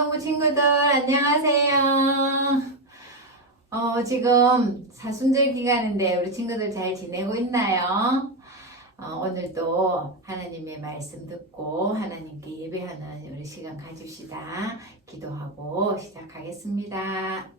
동부 친구들 안녕하세요. 어, 지금 사순절 기간인데 우리 친구들 잘 지내고 있나요? 어, 오늘도 하나님의 말씀 듣고 하나님께 예배하는 우리 시간 가집시다. 기도하고 시작하겠습니다.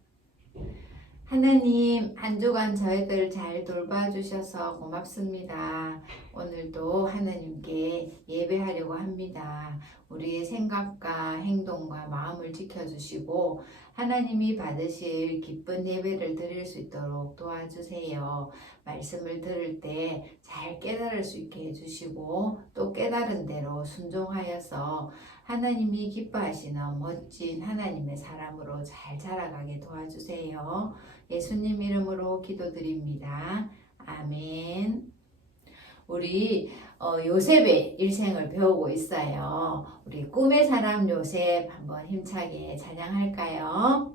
하나님, 한 주간 저희들 잘 돌봐주셔서 고맙습니다. 오늘도 하나님께 예배하려고 합니다. 우리의 생각과 행동과 마음을 지켜주시고 하나님이 받으실 기쁜 예배를 드릴 수 있도록 도와주세요. 말씀을 들을 때 잘 깨달을 수 있게 해주시고 또 깨달은 대로 순종하여서 하나님이 기뻐하시는 멋진 하나님의 사람으로 잘 자라가게 도와주세요. 예수님 이름으로 기도드립니다. 아멘. 우리 어, 요셉의 일생을 배우고 있어요. 우리 꿈의 사람 요셉 한번 힘차게 찬양할까요?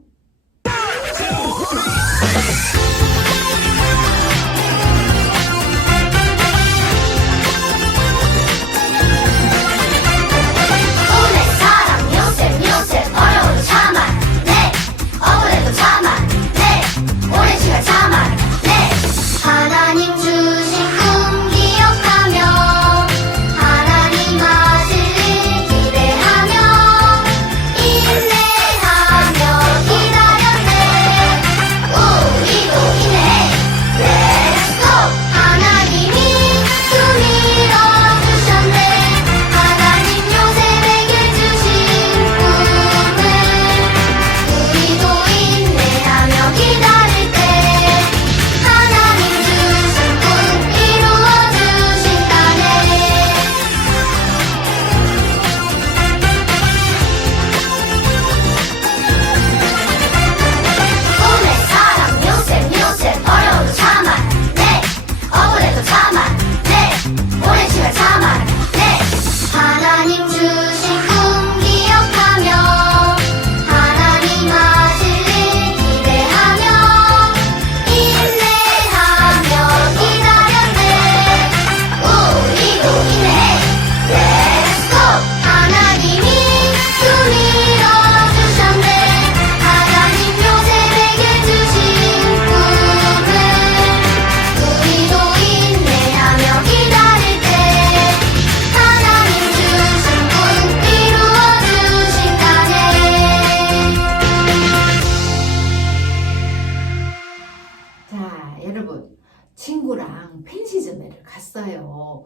갔어요.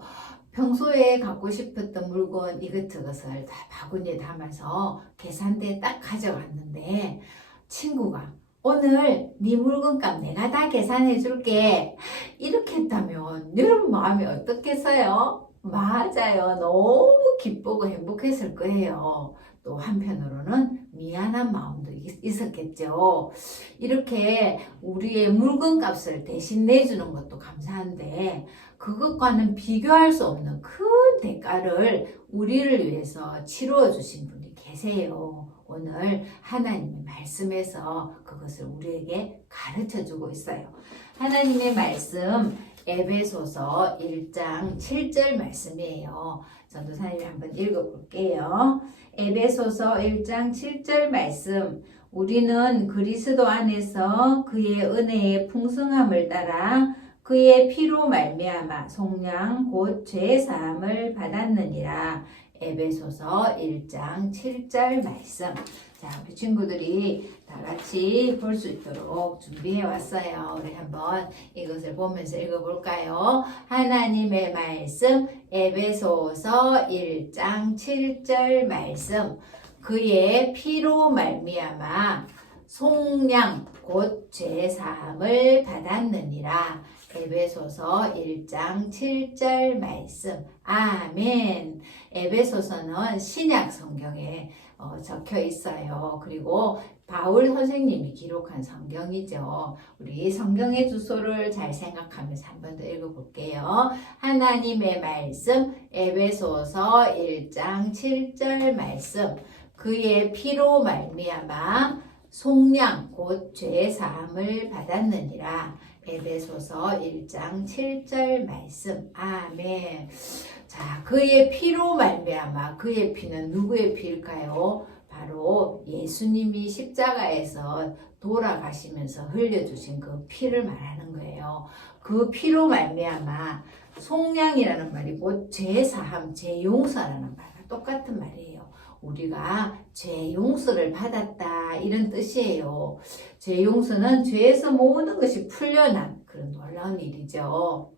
평소에 갖고 싶었던 물건 이것저것을 다 바구니에 담아서 계산대에 딱 가져갔는데 친구가 오늘 네 물건값 내가 다 계산해 줄게 이렇게 했다면 여러분 마음이 어떻겠어요? 맞아요. 너무 기쁘고 행복했을 거예요. 또 한편으로는 미안한 마음도 있- 있었겠죠. 이렇게 우리의 물건 값을 대신 내주는 것도 감사한데 그것과는 비교할 수 없는 큰 대가를 우리를 위해서 치루어 주신 분이 계세요. 오늘 하나님의 말씀에서 그것을 우리에게 가르쳐 주고 있어요. 하나님의 말씀 에베소서 1장 7절 말씀이에요. 전도사님이 한번 읽어볼게요. 에베소서 1장 7절 말씀 우리는 그리스도 안에서 그의 은혜의 풍성함을 따라 그의 피로 말미암아 속량 곧 죄 사함을 받았느니라. 에베소서 1장 7절 말씀. 자, 우리 친구들이 다 같이 볼 수 있도록 준비해 왔어요. 우리 한번 이것을 보면서 읽어볼까요? 하나님의 말씀, 에베소서 1장 7절 말씀. 그의 피로 말미암아 속량 곧 죄사함을 받았느니라. 에베소서 1장 7절 말씀. 아멘. 에베소서는 신약 성경에 어, 적혀 있어요. 그리고 바울 선생님이 기록한 성경이죠. 우리 성경의 주소를 잘 생각하면서 한 번 더 읽어볼게요. 하나님의 말씀, 에베소서 1장 7절 말씀. 그의 피로 말미암아 속량 곧 죄 사함을 받았느니라. 에베소서 1장 7절 말씀. 아멘. 자, 그의 피로 말미암아 그의 피는 누구의 피일까요? 바로 예수님이 십자가에서 돌아가시면서 흘려주신 그 피를 말하는 거예요. 그 피로 말미암아 속량이라는 말이 곧 죄사함, 죄용서라는 말과 똑같은 말이에요. 우리가 죄 용서를 받았다 이런 뜻이에요. 죄 용서는 죄에서 모든 것이 풀려난 그런 놀라운 일이죠.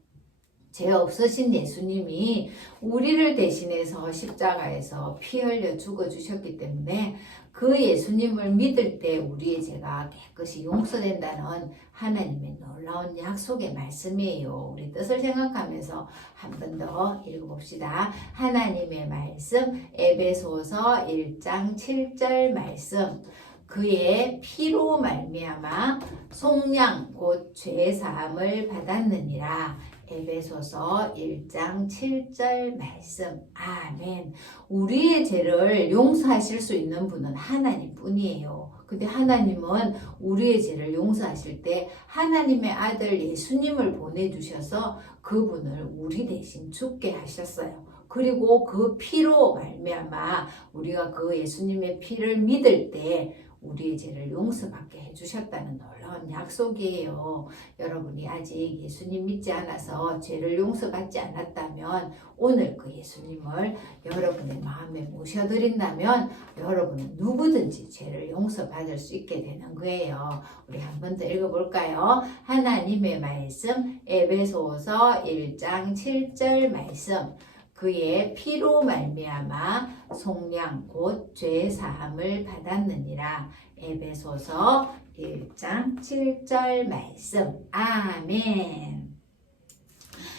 죄 없으신 예수님이 우리를 대신해서 십자가에서 피 흘려 죽어 주셨기 때문에 그 예수님을 믿을 때 우리의 죄가 깨끗이 용서된다는 하나님의 놀라운 약속의 말씀이에요. 우리 뜻을 생각하면서 한 번 더 읽어봅시다. 하나님의 말씀 에베소서 1장 7절 말씀 그의 피로 말미암아 속량 곧 죄 사함을 받았느니라. 에베소서 1장 7절 말씀. 아멘. 우리의 죄를 용서하실 수 있는 분은 하나님 뿐이에요. 근데 하나님은 우리의 죄를 용서하실 때 하나님의 아들 예수님을 보내주셔서 그분을 우리 대신 죽게 하셨어요. 그리고 그 피로 말미암아 우리가 그 예수님의 피를 믿을 때 우리의 죄를 용서받게 해주셨다는 놀라운 약속이에요. 여러분이 아직 예수님 믿지 않아서 죄를 용서받지 않았다면 오늘 그 예수님을 여러분의 마음에 모셔드린다면 여러분은 누구든지 죄를 용서받을 수 있게 되는 거예요. 우리 한 번 더 읽어볼까요? 하나님의 말씀 에베소서 1장 7절 말씀 그의 피로 말미암아 속량 곧 죄 사함을 받았느니라 에베소서 1장 7절 말씀 아멘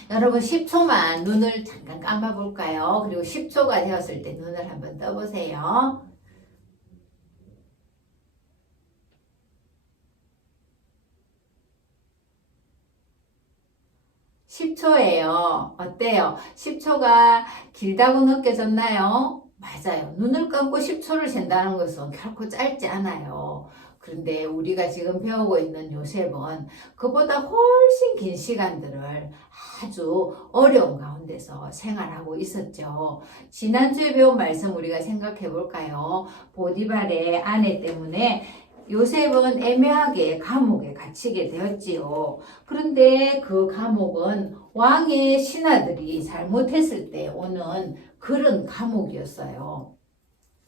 여러분 10초만 눈을 잠깐 감아 볼까요? 그리고 10초가 되었을 때 눈을 한번 떠 보세요. 10초예요. 어때요? 10초가 길다고 느껴졌나요? 맞아요. 눈을 감고 10초를 잰다는 것은 결코 짧지 않아요. 그런데 우리가 지금 배우고 있는 요셉은 그보다 훨씬 긴 시간들을 아주 어려운 가운데서 생활하고 있었죠. 지난주에 배운 말씀 우리가 생각해 볼까요? 보디발의 아내 때문에 요셉은 애매하게 감옥에 갇히게 되었지요. 그런데 그 감옥은 왕의 신하들이 잘못했을 때 오는 그런 감옥이었어요.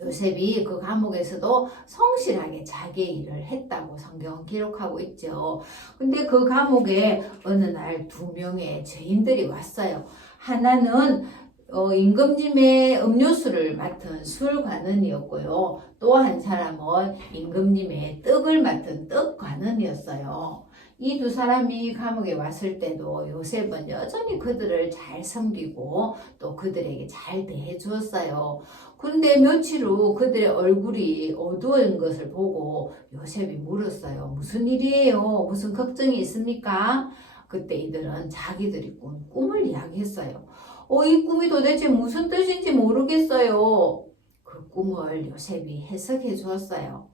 요셉이 그 감옥에서도 성실하게 자기의 일을 했다고 성경은 기록하고 있죠. 근데 그 감옥에 어느 날 두 명의 죄인들이 왔어요. 하나는 어, 임금님의 음료수를 맡은 술관원이었고요. 또 한 사람은 임금님의 떡을 맡은 떡관원이었어요. 이 두 사람이 감옥에 왔을 때도 요셉은 여전히 그들을 잘 섬기고 또 그들에게 잘 대해 주었어요. 그런데 며칠 후 그들의 얼굴이 어두운 것을 보고 요셉이 물었어요. 무슨 일이에요? 무슨 걱정이 있습니까? 그때 이들은 자기들이 꾼 꿈을 이야기했어요. 어, 이 꿈이 도대체 무슨 뜻인지 모르겠어요. 그 꿈을 요셉이 해석해 주었어요.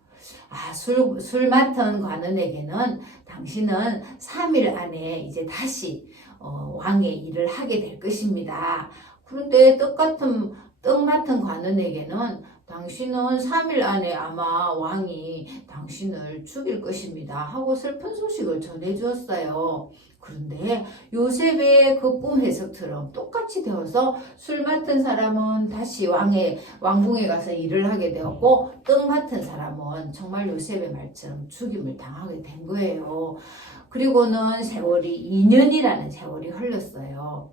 아, 술, 술 맡은 관원에게는 당신은 3일 안에 이제 다시 어, 왕의 일을 하게 될 것입니다. 그런데 똑같은 떡 맡은 관원에게는 당신은 3일 안에 아마 왕이 당신을 죽일 것입니다. 하고 슬픈 소식을 전해주었어요. 그런데 요셉의 그 꿈 해석처럼 똑같이 되어서 술 맡은 사람은 다시 왕의 왕궁에 가서 일을 하게 되었고 떡 맡은 사람은 정말 요셉의 말처럼 죽임을 당하게 된 거예요. 그리고는 세월이 2년이라는 세월이 흘렀어요.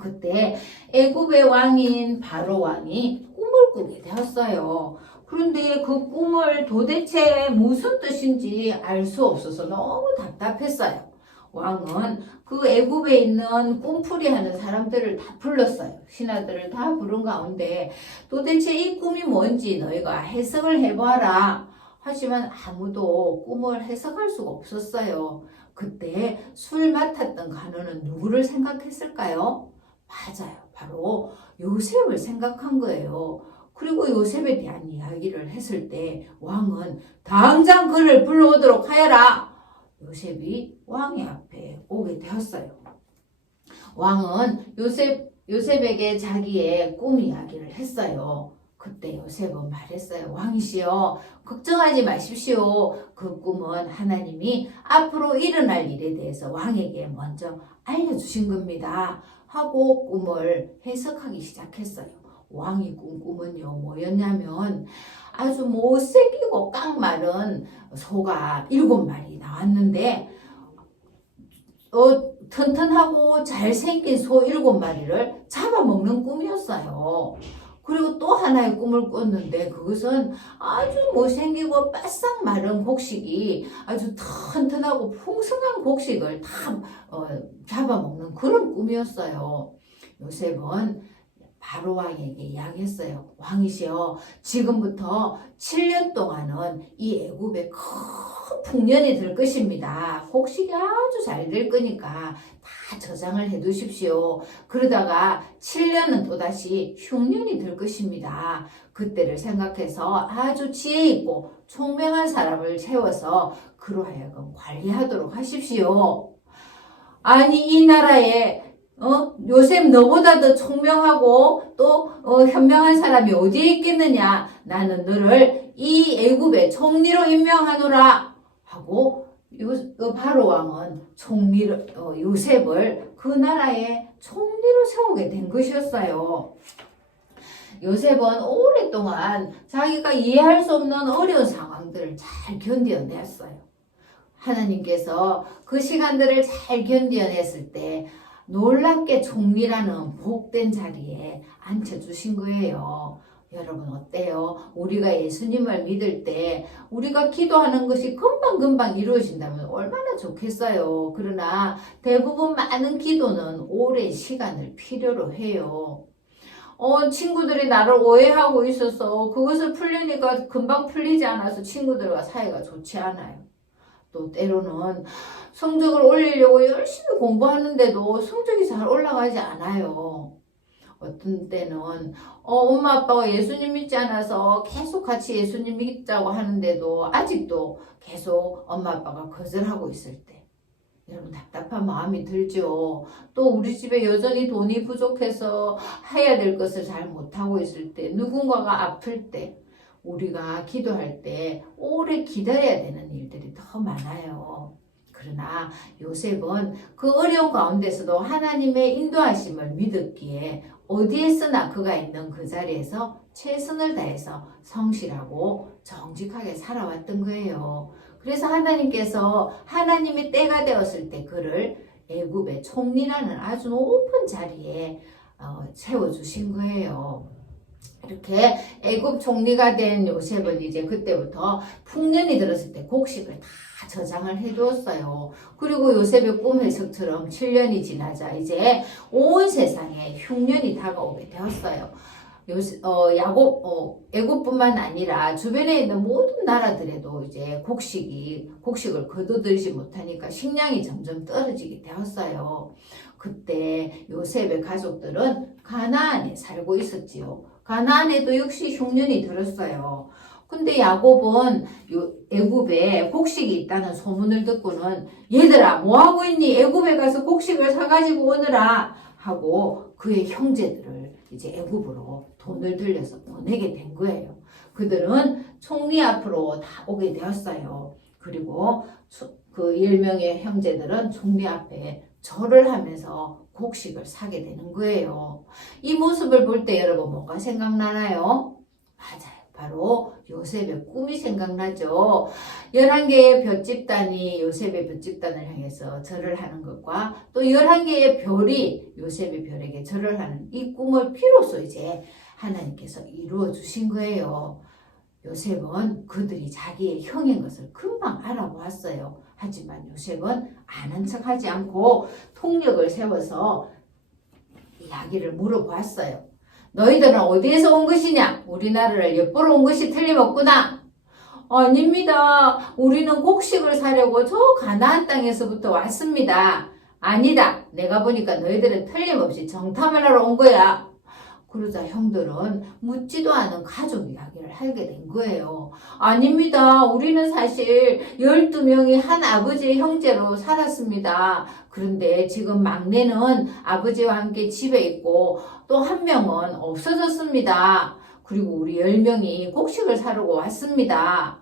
그때 애굽의 왕인 바로 왕이 꿈을 꾸게 되었어요. 그런데 그 꿈을 도대체 무슨 뜻인지 알 수 없어서 너무 답답했어요. 왕은 그 애굽에 있는 꿈풀이 하는 사람들을 다 불렀어요. 신하들을 다 부른 가운데 도대체 이 꿈이 뭔지 너희가 해석을 해봐라. 하지만 아무도 꿈을 해석할 수가 없었어요. 그때 술 맡았던 간호는 누구를 생각했을까요? 맞아요. 바로 요셉을 생각한 거예요. 그리고 요셉에 대한 이야기를 했을 때 왕은 당장 그를 불러오도록 하여라. 요셉이 왕의 앞에 오게 되었어요. 왕은 요셉, 요셉에게 자기의 꿈 이야기를 했어요. 그때 요셉은 말했어요. 왕이시여, 걱정하지 마십시오. 그 꿈은 하나님이 앞으로 일어날 일에 대해서 왕에게 먼저 알려주신 겁니다. 하고 꿈을 해석하기 시작했어요. 왕이 꾼 꿈은요, 뭐였냐면 아주 못생기고 깡마른 소가 일곱 마리 나왔는데, 어, 튼튼하고 잘생긴 소 일곱 마리를 잡아먹는 꿈이었어요. 그리고 또 하나의 꿈을 꿨는데 그것은 아주 못생기고 바싹 마른 곡식이 아주 튼튼하고 풍성한 곡식을 다 어, 잡아먹는 그런 꿈이었어요. 요셉은 바로 왕에게 이야기했어요. 왕이시여, 지금부터 7년 동안은 이 애굽에 큰 풍년이 들 것입니다. 곡식이 아주 잘 될 거니까 다 저장을 해 두십시오. 그러다가 7년은 또다시 흉년이 들 것입니다. 그때를 생각해서 아주 지혜 있고 총명한 사람을 채워서 그로 하여금 관리하도록 하십시오. 아니 이 나라에 어? 요셉 너보다 더 총명하고 또 어, 현명한 사람이 어디에 있겠느냐? 나는 너를 이 애굽의 총리로 임명하노라 하고 요, 어, 바로 왕은 총리를 어, 요셉을 그 나라의 총리로 세우게 된 것이었어요. 요셉은 오랫동안 자기가 이해할 수 없는 어려운 상황들을 잘 견뎌냈어요. 하나님께서 그 시간들을 잘 견뎌냈을 때 놀랍게 총리라는 복된 자리에 앉혀주신 거예요. 여러분 어때요? 우리가 예수님을 믿을 때 우리가 기도하는 것이 금방금방 이루어진다면 얼마나 좋겠어요. 그러나 대부분 많은 기도는 오랜 시간을 필요로 해요. 어, 친구들이 나를 오해하고 있어서 그것을 풀려니까 금방 풀리지 않아서 친구들과 사이가 좋지 않아요. 또 때로는 성적을 올리려고 열심히 공부하는데도 성적이 잘 올라가지 않아요. 어떤 때는 어, 엄마 아빠가 예수님 믿지 않아서 계속 같이 예수님 믿자고 하는데도 아직도 계속 엄마 아빠가 거절하고 있을 때 여러분 답답한 마음이 들죠. 또 우리 집에 여전히 돈이 부족해서 해야 될 것을 잘 못하고 있을 때 누군가가 아플 때 우리가 기도할 때 오래 기다려야 되는 일들이 더 많아요. 그러나 요셉은 그 어려운 가운데서도 하나님의 인도하심을 믿었기에 어디에서나 그가 있는 그 자리에서 최선을 다해서 성실하고 정직하게 살아왔던 거예요. 그래서 하나님께서 하나님의 때가 되었을 때 그를 애굽의 총리라는 아주 높은 자리에 어, 세워주신 거예요. 이렇게 애굽 총리가 된 요셉은 이제 그때부터 풍년이 들었을 때 곡식을 다 저장을 해두었어요. 그리고 요셉의 꿈 해석처럼 7년이 지나자 이제 온 세상에 흉년이 다가오게 되었어요. 요새, 어, 야곱, 어, 애굽뿐만 아니라 주변에 있는 모든 나라들에도 이제 곡식이, 곡식을 거둬들이지 못하니까 식량이 점점 떨어지게 되었어요. 그때 요셉의 가족들은 가나안에 살고 있었지요. 가나안에도 역시 흉년이 들었어요. 근데 야곱은 요 애굽에 곡식이 있다는 소문을 듣고는 얘들아 뭐 하고 있니? 애굽에 가서 곡식을 사가지고 오느라 하고 그의 형제들을 이제 애굽으로 돈을 들여서 보내게 된 거예요. 그들은 총리 앞으로 다 오게 되었어요. 그리고 그 10명의 형제들은 총리 앞에 절을 하면서 곡식을 사게 되는 거예요. 이 모습을 볼 때 여러분 뭐가 생각나나요? 맞아요. 바로 요셉의 꿈이 생각나죠. 11개의 볏집단이 요셉의 볏집단을 향해서 절을 하는 것과 또 11개의 별이 요셉의 별에게 절을 하는 이 꿈을 비로소 이제 하나님께서 이루어 주신 거예요. 요셉은 그들이 자기의 형인 것을 금방 알아보았어요. 하지만 요셉은 아는 척 하지 않고 통력을 세워서 이야기를 물어보았어요. 너희들은 어디에서 온 것이냐? 우리나라를 엿보러 온 것이 틀림없구나. 아닙니다. 우리는 곡식을 사려고 저 가나안 땅에서부터 왔습니다. 아니다. 내가 보니까 너희들은 틀림없이 정탐을 하러 온 거야. 그러자 형들은 묻지도 않은 가족 이야기를 하게 된 거예요. 아닙니다. 우리는 사실 12명이 한 아버지의 형제로 살았습니다. 그런데 지금 막내는 아버지와 함께 집에 있고 또 한 명은 없어졌습니다. 그리고 우리 열 명이 곡식을 사려고 왔습니다.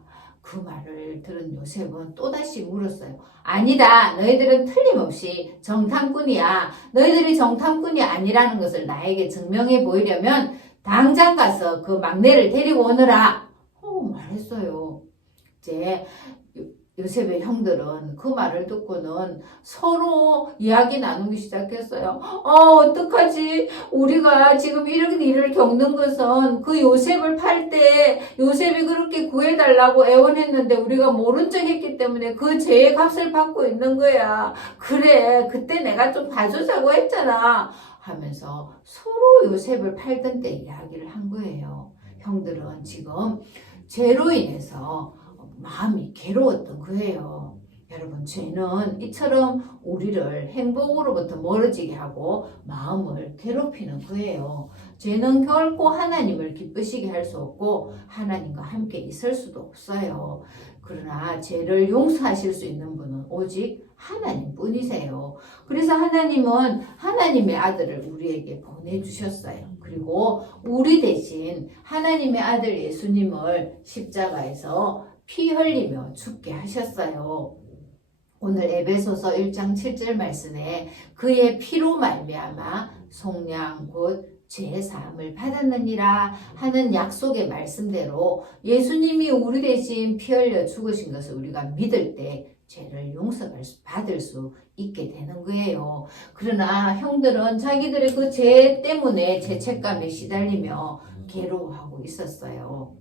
그 말을 들은 요셉은 또다시 물었어요. 아니다. 너희들은 틀림없이 정탐꾼이야. 너희들이 정탐꾼이 아니라는 것을 나에게 증명해 보이려면 당장 가서 그 막내를 데리고 오너라. 어, 말했어요. 이제 요- 요셉의 형들은 그 말을 듣고는 서로 이야기 나누기 시작했어요. 어, 어떡하지? 우리가 지금 이런 일을 겪는 것은 그 요셉을 팔 때 요셉이 그렇게 구해달라고 애원했는데 우리가 모른 척 했기 때문에 그 죄의 값을 받고 있는 거야. 그래, 그때 내가 좀 봐주자고 했잖아. 하면서 서로 요셉을 팔던 때 이야기를 한 거예요. 형들은 지금 죄로 인해서 마음이 괴로웠던 거예요. 여러분, 죄는 이처럼 우리를 행복으로부터 멀어지게 하고 마음을 괴롭히는 거예요. 죄는 결코 하나님을 기쁘시게 할 수 없고 하나님과 함께 있을 수도 없어요. 그러나 죄를 용서하실 수 있는 분은 오직 하나님 뿐이세요. 그래서 하나님은 하나님의 아들을 우리에게 보내주셨어요. 그리고 우리 대신 하나님의 아들 예수님을 십자가에서 피 흘리며 죽게 하셨어요. 오늘 에베소서 1장 7절 말씀에 그의 피로 말미암아 속량 곧 죄 사함을 받았느니라 하는 약속의 말씀대로 예수님이 우리 대신 피 흘려 죽으신 것을 우리가 믿을 때 죄를 용서받을 수, 받을 수 있게 되는 거예요. 그러나 형들은 자기들의 그 죄 때문에 죄책감에 시달리며 괴로워하고 있었어요.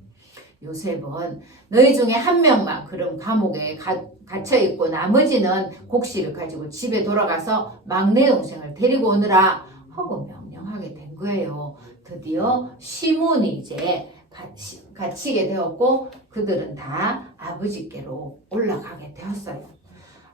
요셉은 너희 중에 한 명만 그럼 감옥에 가, 갇혀 있고 나머지는 곡식을 가지고 집에 돌아가서 막내 동생을 데리고 오느라 하고 명령하게 된 거예요. 드디어 시몬이 이제 갇히, 갇히게 되었고 그들은 다 아버지께로 올라가게 되었어요.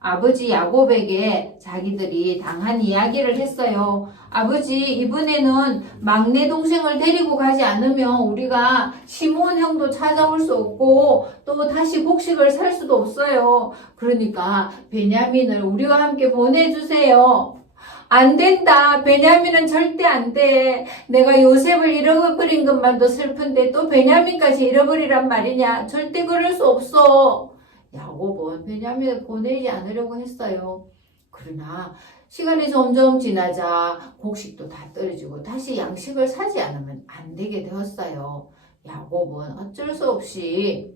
아버지 야곱에게 자기들이 당한 이야기를 했어요. 아버지, 이번에는 막내 동생을 데리고 가지 않으면 우리가 시몬 형도 찾아올 수 없고 또 다시 곡식을 살 수도 없어요. 그러니까 베냐민을 우리와 함께 보내주세요. 안 된다. 베냐민은 절대 안 돼. 내가 요셉을 잃어버린 것만도 슬픈데 또 베냐민까지 잃어버리란 말이냐. 절대 그럴 수 없어. 야곱은 베냐민을 보내지 않으려고 했어요. 그러나 시간이 점점 지나자 곡식도 다 떨어지고 다시 양식을 사지 않으면 안 되게 되었어요. 야곱은 어쩔 수 없이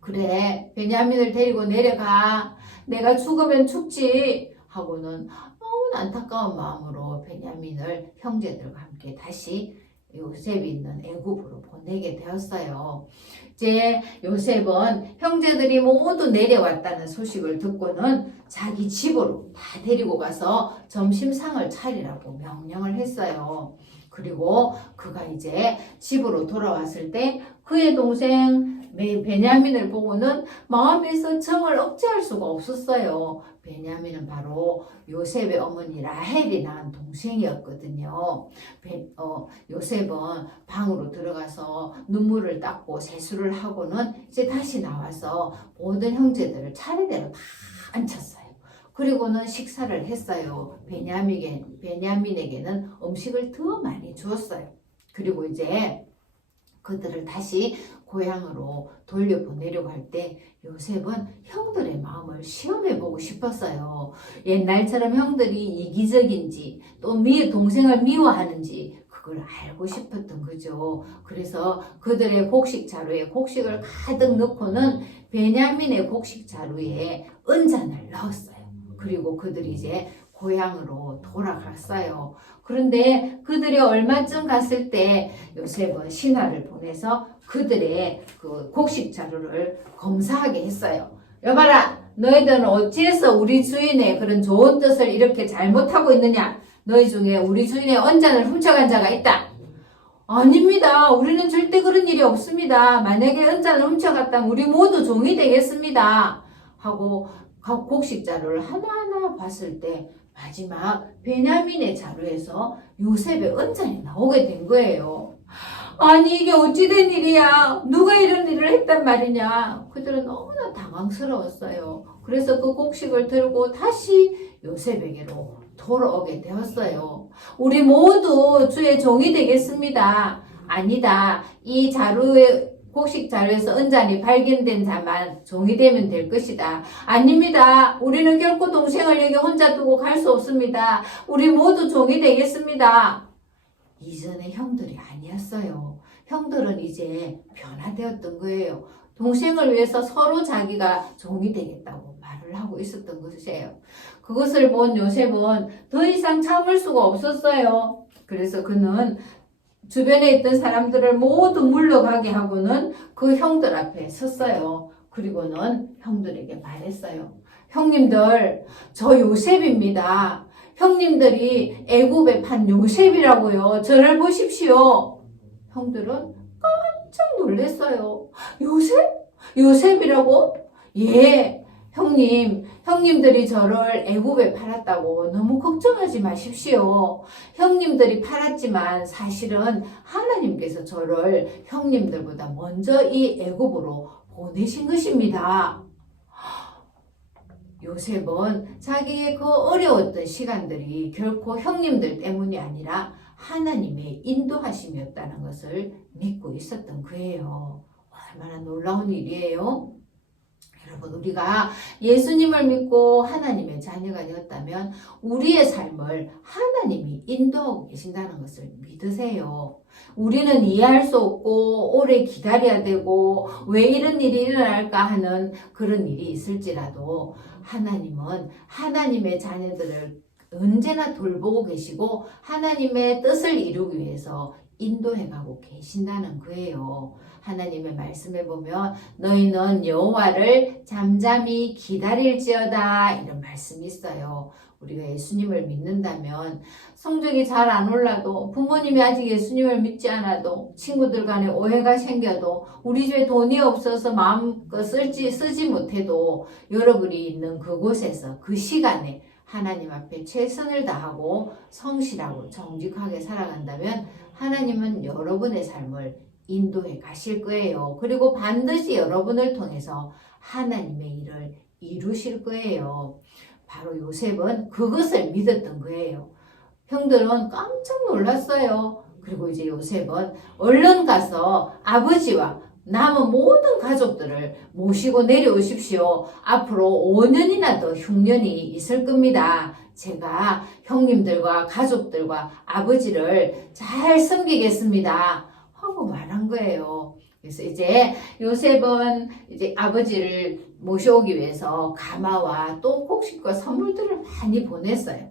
그래 베냐민을 데리고 내려가 내가 죽으면 죽지 하고는 너무 안타까운 마음으로 베냐민을 형제들과 함께 다시 요셉이 있는 애굽으로 보내게 되었어요. 이제 요셉은 형제들이 모두 내려왔다는 소식을 듣고는 자기 집으로 다 데리고 가서 점심상을 차리라고 명령을 했어요. 그리고 그가 이제 집으로 돌아왔을 때 그의 동생 메- 베냐민을 보고는 마음에서 정을 억제할 수가 없었어요. 베냐민은 바로 요셉의 어머니 라헬이 낳은 동생이었거든요. 베- 어, 요셉은 방으로 들어가서 눈물을 닦고 세수를 하고는 이제 다시 나와서 모든 형제들을 차례대로 다 앉혔어요. 그리고는 식사를 했어요. 베냐민에게, 베냐민에게는 음식을 더 많이 주었어요. 그리고 이제 그들을 다시 고향으로 돌려보내려고 할 때 요셉은 형들의 마음을 시험해보고 싶었어요. 옛날처럼 형들이 이기적인지 또 미, 동생을 미워하는지 그걸 알고 싶었던 거죠. 그래서 그들의 곡식 자루에 곡식을 가득 넣고는 베냐민의 곡식 자루에 은잔을 넣었어요. 그리고 그들이 이제 고향으로 돌아갔어요. 그런데 그들이 얼마쯤 갔을 때 요셉은 신하를 보내서 그들의 그 곡식 자루를 검사하게 했어요. 여봐라, 너희들은 어찌해서 우리 주인의 그런 좋은 뜻을 이렇게 잘못하고 있느냐? 너희 중에 우리 주인의 언잔을 훔쳐간 자가 있다. 아닙니다. 우리는 절대 그런 일이 없습니다. 만약에 은잔을 훔쳐갔다면 우리 모두 종이 되겠습니다. 하고 각 곡식 자루를 하나하나 봤을 때 마지막 베냐민의 자루에서 요셉의 은잔이 나오게 된 거예요. 아니 이게 어찌된 일이야? 누가 이런 일을 했단 말이냐? 그들은 너무나 당황스러웠어요. 그래서 그 곡식을 들고 다시 요셉에게로 돌아오게 되었어요. 우리 모두 주의 종이 되겠습니다. 아니다. 이 자루에 곡식 자료에서 은잔이 발견된 자만 종이 되면 될 것이다. 아닙니다. 우리는 결코 동생을 여기 혼자 두고 갈 수 없습니다. 우리 모두 종이 되겠습니다. 이전의 형들이 아니었어요. 형들은 이제 변화되었던 거예요. 동생을 위해서 서로 자기가 종이 되겠다고 말을 하고 있었던 것이에요. 그것을 본 요셉은 더 이상 참을 수가 없었어요. 그래서 그는 주변에 있던 사람들을 모두 물러가게 하고는 그 형들 앞에 섰어요. 그리고는 형들에게 말했어요. 형님들, 저 요셉입니다. 형님들이 애굽에 판 요셉이라고요. 저를 보십시오. 형들은 깜짝 놀랐어요. 요셉? 요셉이라고? 예, 형님, 형님들이 저를 애굽에 팔았다고 너무 걱정하지 마십시오. 형님들이 팔았지만 사실은 하나님께서 저를 형님들보다 먼저 이 애굽으로 보내신 것입니다. 요셉은 자기의 그 어려웠던 시간들이 결코 형님들 때문이 아니라 하나님의 인도하심이었다는 것을 믿고 있었던 거예요. 얼마나 놀라운 일이에요. 여러분, 우리가 예수님을 믿고 하나님의 자녀가 되었다면 우리의 삶을 하나님이 인도하고 계신다는 것을 믿으세요. 우리는 이해할 수 없고 오래 기다려야 되고 왜 이런 일이 일어날까 하는 그런 일이 있을지라도 하나님은 하나님의 자녀들을 언제나 돌보고 계시고 하나님의 뜻을 이루기 위해서 인도해 가고 계신다는 거예요. 하나님의 말씀에 보면 너희는 여호와를 잠잠히 기다릴지어다 이런 말씀이 있어요. 우리가 예수님을 믿는다면 성적이 잘 안 올라도 부모님이 아직 예수님을 믿지 않아도 친구들 간에 오해가 생겨도 우리 집에 돈이 없어서 마음껏 쓸지 쓰지 못해도 여러분이 있는 그곳에서 그 시간에 하나님 앞에 최선을 다하고 성실하고 정직하게 살아간다면 하나님은 여러분의 삶을 인도해 가실 거예요. 그리고 반드시 여러분을 통해서 하나님의 일을 이루실 거예요. 바로 요셉은 그것을 믿었던 거예요. 형들은 깜짝 놀랐어요. 그리고 이제 요셉은 얼른 가서 아버지와 남은 모든 가족들을 모시고 내려오십시오. 앞으로 5년이나 더 흉년이 있을 겁니다. 제가 형님들과 가족들과 아버지를 잘 섬기겠습니다. 하고 말한 거예요. 그래서 이제 요셉은 이제 아버지를 모셔오기 위해서 가마와 또 곡식과 선물들을 많이 보냈어요.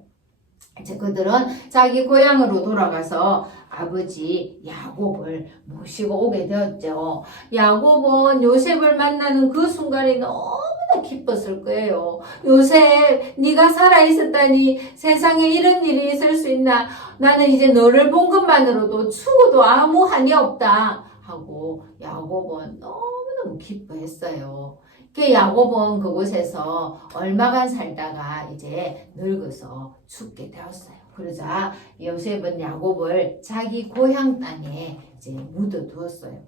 이제 그들은 자기 고향으로 돌아가서 아버지 야곱을 모시고 오게 되었죠. 야곱은 요셉을 만나는 그 순간이 너무나 기뻤을 거예요. 요셉, 네가 살아 있었다니 세상에 이런 일이 있을 수 있나? 나는 이제 너를 본 것만으로도 죽어도 아무 한이 없다. 하고 야곱은 너무너무 기뻐했어요. 그 야곱은 그곳에서 얼마간 살다가 이제 늙어서 죽게 되었어요. 그러자 요셉은 야곱을 자기 고향 땅에 이제 묻어 두었어요.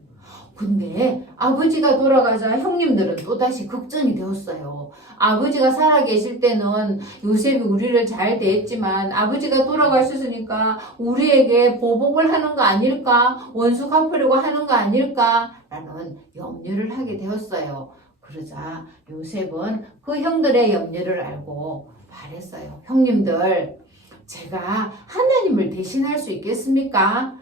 근데 아버지가 돌아가자 형님들은 또다시 걱정이 되었어요. 아버지가 살아계실 때는 요셉이 우리를 잘 대했지만 아버지가 돌아가셨으니까 우리에게 보복을 하는 거 아닐까? 원수 갚으려고 하는 거 아닐까? 라는 염려를 하게 되었어요. 그러자 요셉은 그 형들의 염려를 알고 말했어요. 형님들, 제가 하나님을 대신할 수 있겠습니까?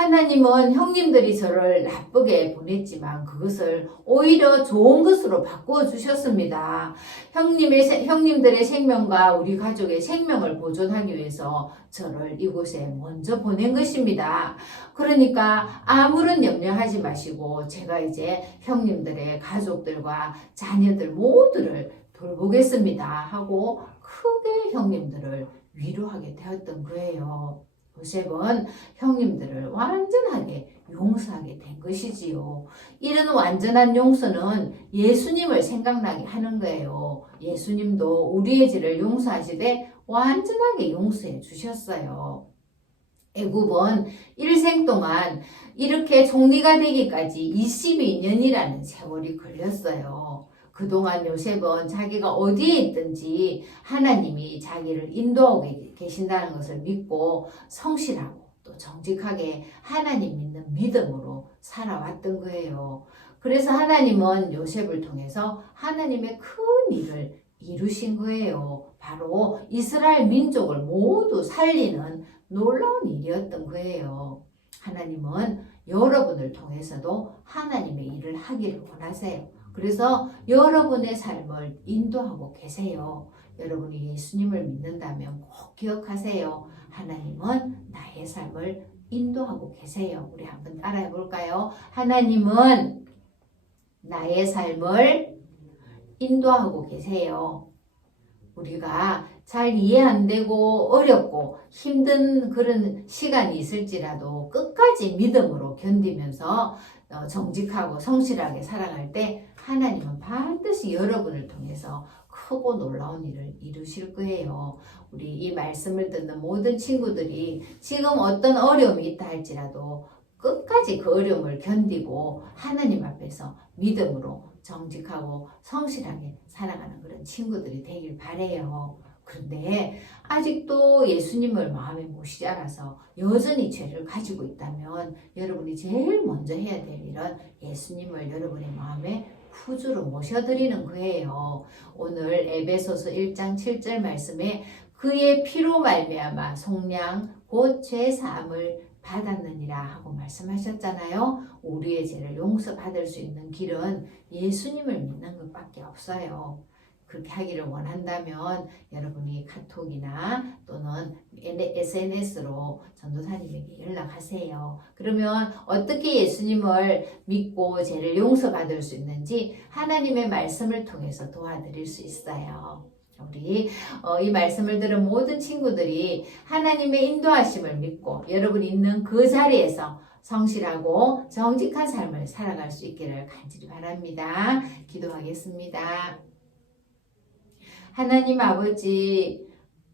하나님은 형님들이 저를 나쁘게 보냈지만 그것을 오히려 좋은 것으로 바꾸어 주셨습니다. 형님의 세- 형님들의 생명과 우리 가족의 생명을 보존하기 위해서 저를 이곳에 먼저 보낸 것입니다. 그러니까 아무런 염려하지 마시고 제가 이제 형님들의 가족들과 자녀들 모두를 돌보겠습니다 하고 크게 형님들을 위로하게 되었던 거예요. 요셉은 형님들을 완전하게 용서하게 된 것이지요. 이런 완전한 용서는 예수님을 생각나게 하는 거예요. 예수님도 우리의 죄를 용서하시되 완전하게 용서해 주셨어요. 애굽은 일생 동안 이렇게 총리가 되기까지 22년이라는 세월이 걸렸어요. 그동안 요셉은 자기가 어디에 있든지 하나님이 자기를 인도하고 계신다는 것을 믿고 성실하고 또 정직하게 하나님 믿는 믿음으로 살아왔던 거예요. 그래서 하나님은 요셉을 통해서 하나님의 큰 일을 이루신 거예요. 바로 이스라엘 민족을 모두 살리는 놀라운 일이었던 거예요. 하나님은 여러분을 통해서도 하나님의 일을 하기를 원하세요. 그래서 여러분의 삶을 인도하고 계세요. 여러분이 예수님을 믿는다면 꼭 기억하세요. 하나님은 나의 삶을 인도하고 계세요. 우리 한번 따라해 볼까요? 하나님은 나의 삶을 인도하고 계세요. 우리가 잘 이해 안 되고 어렵고 힘든 그런 시간이 있을지라도 끝까지 믿음으로 견디면서 어, 정직하고 성실하게 살아갈 때 하나님은 반드시 여러분을 통해서 크고 놀라운 일을 이루실 거예요. 우리 이 말씀을 듣는 모든 친구들이 지금 어떤 어려움이 있다 할지라도 끝까지 그 어려움을 견디고 하나님 앞에서 믿음으로 정직하고 성실하게 살아가는 그런 친구들이 되길 바래요. 그런데 아직도 예수님을 마음에 모시지 않아서 여전히 죄를 가지고 있다면 여러분이 제일 먼저 해야 될 일은 예수님을 여러분의 마음에 후주로 모셔드리는 거예요. 오늘 에베소서 1장 7절 말씀에 그의 피로 말미암아 속량 곧 죄 사함을 받았느니라 하고 말씀하셨잖아요. 우리의 죄를 용서받을 수 있는 길은 예수님을 믿는 것밖에 없어요. 그렇게 하기를 원한다면 여러분이 카톡이나 또는 SNS로 전도사님에게 연락하세요. 그러면 어떻게 예수님을 믿고 죄를 용서받을 수 있는지 하나님의 말씀을 통해서 도와드릴 수 있어요. 우리 어, 이 말씀을 들은 모든 친구들이 하나님의 인도하심을 믿고 여러분이 있는 그 자리에서 성실하고 정직한 삶을 살아갈 수 있기를 간절히 바랍니다. 기도하겠습니다. 하나님 아버지,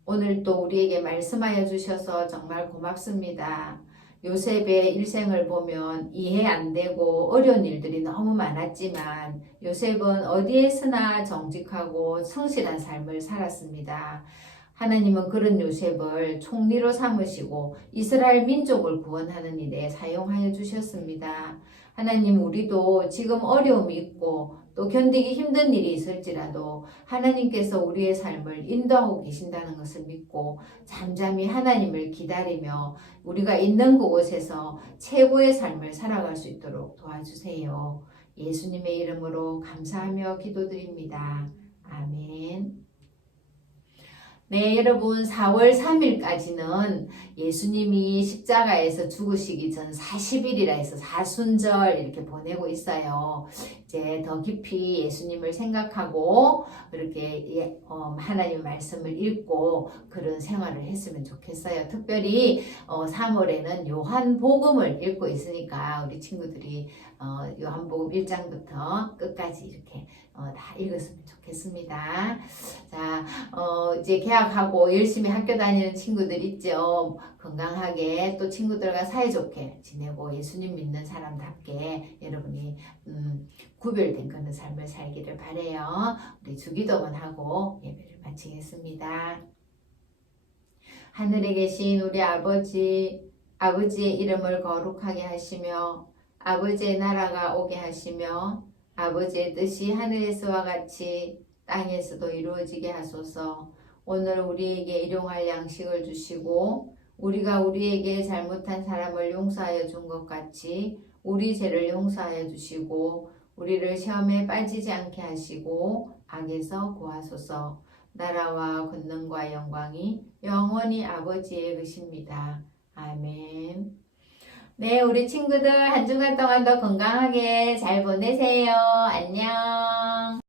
오늘 또 우리에게 말씀하여 주셔서 정말 고맙습니다. 요셉의 일생을 보면 이해 안 되고 어려운 일들이 너무 많았지만 요셉은 어디에서나 정직하고 성실한 삶을 살았습니다. 하나님은 그런 요셉을 총리로 삼으시고 이스라엘 민족을 구원하는 일에 사용하여 주셨습니다. 하나님 우리도 지금 어려움이 있고 또 견디기 힘든 일이 있을지라도 하나님께서 우리의 삶을 인도하고 계신다는 것을 믿고 잠잠히 하나님을 기다리며 우리가 있는 그곳에서 최고의 삶을 살아갈 수 있도록 도와주세요. 예수님의 이름으로 감사하며 기도드립니다. 아멘. 네, 여러분, 4월 3일까지는 예수님이 십자가에서 죽으시기 전 40일이라 해서 사순절 이렇게 보내고 있어요. 이제 더 깊이 예수님을 생각하고 그렇게 예, 어, 하나님 말씀을 읽고 그런 생활을 했으면 좋겠어요. 특별히 어, 3월에는 요한복음을 읽고 있으니까 우리 친구들이 어, 요한복음 1장부터 끝까지 이렇게 어, 다 읽었으면 좋겠습니다. 자, 어, 이제 개학하고 열심히 학교 다니는 친구들 있죠. 건강하게 또 친구들과 사이좋게 지내고 예수님 믿는 사람답게 여러분이 음, 구별된 그런 삶을 살기를 바래요. 우리 주기도문 하고 예배를 마치겠습니다. 하늘에 계신 우리 아버지, 아버지의 이름을 거룩하게 하시며 아버지의 나라가 오게 하시며 아버지의 뜻이 하늘에서와 같이 땅에서도 이루어지게 하소서. 오늘 우리에게 일용할 양식을 주시고 우리가 우리에게 잘못한 사람을 용서하여 준 것 같이 우리 죄를 용서하여 주시고 우리를 시험에 빠지지 않게 하시고 악에서 구하소서. 나라와 권능과 영광이 영원히 아버지의 것입니다. 아멘. 네, 우리 친구들 한 주간 동안도 건강하게 잘 보내세요. 안녕.